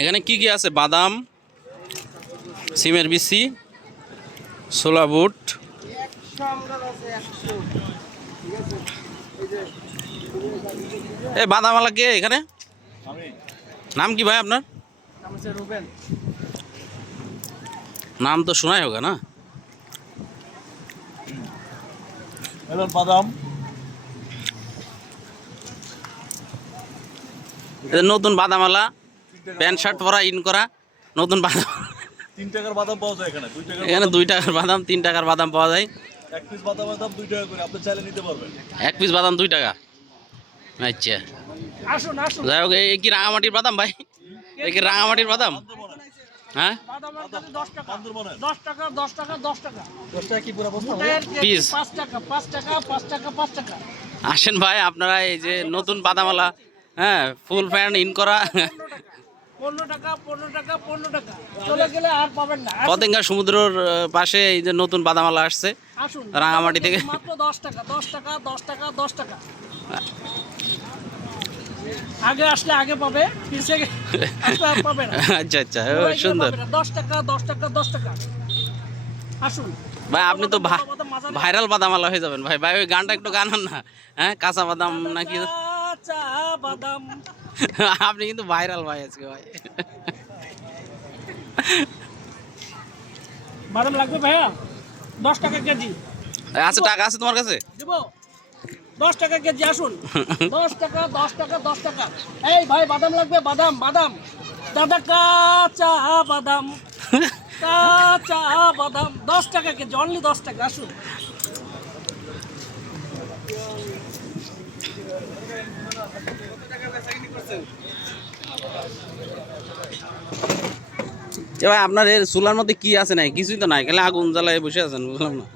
এখানে কি কি আছে? বাদাম, সিমের বিচি, ছোলা বুট। এই বাদামালা কে এখানে? নাম কি ভাই আপনার? নাম তো শোনাই হোক না। বাদাম নতুন বাদামালা, প্যান্ট শার্ট পরা, ইন করা নতুন বাদাম। 3 টাকার বাদাম পাওয়া যায় এখানে। 2 টাকার এখানে 2 টাকার বাদাম, 3 টাকার বাদাম পাওয়া যায়। এক পিস বাদামের দাম 2 টাকা করে, আপনি চাইলে নিতে পারবেন। এক পিস বাদাম 2 টাকা। আচ্ছা, আসুন আসুন। যাই হোক, এই কি রাঙামাটির বাদাম ভাই? এই কি রাঙামাটির বাদাম? হ্যাঁ, বাদামের দাম 10 টাকা। বান্দরবনের 10 টাকা 10 টাকা 10 টাকা। 10 টাকা কি পুরো বস্তা? ভুট্টার কেজি পিস। 5 টাকা 5 টাকা 5 টাকা 5 টাকা। আসেন ভাই, আপনারা এই যে নতুন বাদামালা, হ্যাঁ, ফুল প্যান্ট ইন করা। 15 টাকা 15 টাকা 15 টাকা। চলে গেলে আর পাবেন না। আসুন, পতেঙ্গা সমুদ্রের পাশে এই যে নতুন বাদামালা আসছে আসুন। রাঙামাটি থেকে। মাত্র 10 টাকা 10 টাকা 10 টাকা 10 টাকা। আগে আসলে আগে পাবে, পিছে আসলে আর পাবে না। আচ্ছা আচ্ছা, ও, সুন্দর 10 টাকা 10 টাকা 10 টাকা। আসুন ভাই, আপনি তো ভাইরাল বাদামালা হয়ে যাবেন ভাই। ভাই, ওই গানটা একটু গানান না। হ্যাঁ, কাঁচা বাদাম নাকি? কাঁচা বাদাম। আপনি কিন্তু ভাইরাল ভাই আজকে ভাই। বাদাম লাগবে ভাইয়া? 10 টাকা কেজি আচ্ছা, টাকা আছে তোমার কাছে? দেব। 10 টাকা কেজি, আসুন। 10 টাকা 10 টাকা 10 টাকা। এই ভাই, বাদাম লাগবে? বাদাম বাদাম দাদা, কাঁচা বাদাম কাঁচা বাদাম 10 টাকা কেজি, অনলি 10 টাকা। আসুন। এ ভাই, আপনার এর চুলার মধ্যে কি আছে? নাই কিছুই তো নাই, খালি আগুন জ্বালায় বসে আছেন, বুঝলাম না।